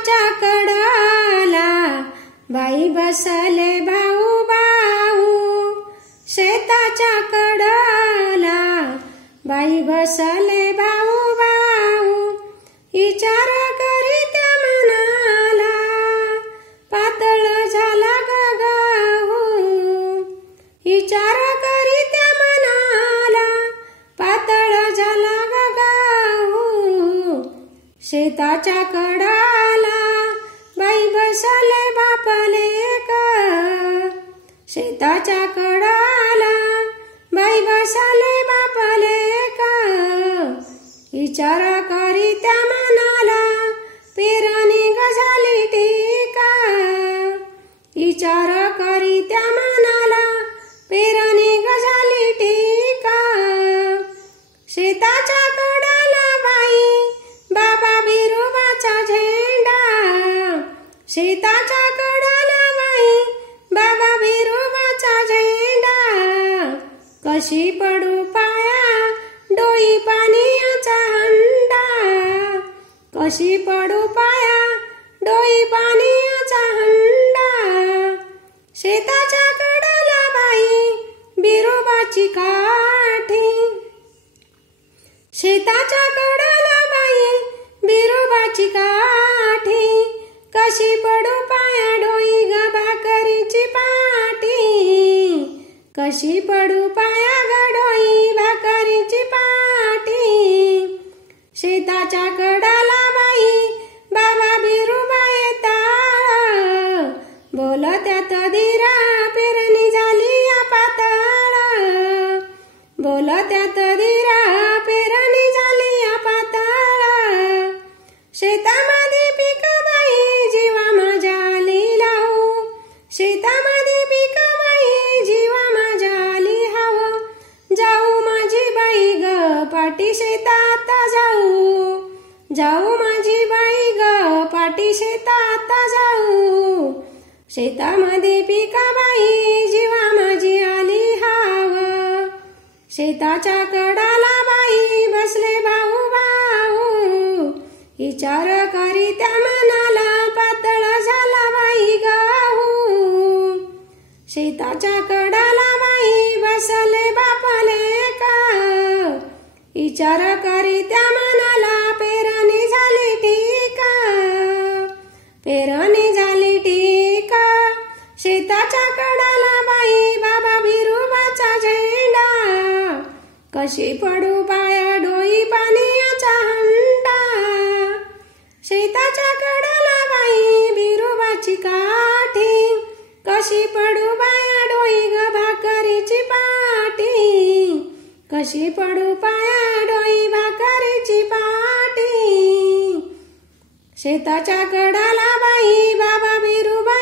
शेताच्या कडाला बाई बसले भाऊ भाऊ, शेताच्या कडाला बाई बसले भाऊ भाऊ, विचार करीत मनाला पातळ झाला गहू, विचार करीत मनाला पातळ झाला गहू, शेताच्या कडाला बाई बसले बापले क, शेताच्या कडाला बाई बसले बापले क, विचार करीत्या मनाला पेरणी गझाली टीका, विचार करीत्या मनाला पेरणी गझाली टीका, शेताच्या कडाला बाई बाबा बिरोबाचा झेंडा, शेताच्या कडाला बाई बाबा बिरोबाचा झेंडा, कशी पडू पाया डोई पाण्याचा हंडा, कशी पडू पाया डोई पाण्याचा हंडा, शेताच्या कडाला बाई बिरोबाची काठी, शेताच्या कडाला बाई बिरोबाची काठी, कशी पडू पाया डोई ग भाकरीची पाटी, कशी पडू पाया ग डोई भाकरीची पाटी, शेताच्या कडाला बाई बाबा बिरोबा येता, बोलत्यात धीरा पेरणी झाली या पाताळ, बोलत्यात धीरा पेरणी झाली या पाताळ, शेतामध्ये पीक बाई जीवा माझ्या आली लावू, शेतामध्ये पीक बाई जीवा माझ्या आली हाव, जाऊ माझी बाई ग पाटी शेतात जाऊ, जाऊ माझी बाई ग पाटी शेतात जाऊ, शेतामध्ये पीक बाई जीवा माझी आली हाव, शेताच्या कडाला बाई बसले भाऊ भाऊ, विचार करीत्या मनाला पातळ झाला बाई गहू, शेताच्या कडाला बाई बसले बापले का, विचार करीत्या मनाला पेरणी झाली टीका, पेरणी झाली टीका, शेताच्या कडाला बाई बाबा बिरोबाचा झेंडा, कशी पडू पाया डोई पाण्याचा हंडा, शेताच्या कडाला बाई बिरोबाची काठी, कशी पडू पाया डोई ग भाकरीची पाटी, कशी पडू पाया डोई भाकरीची पाटी, शेताच्या कडाला बाई बाबा बिरोबा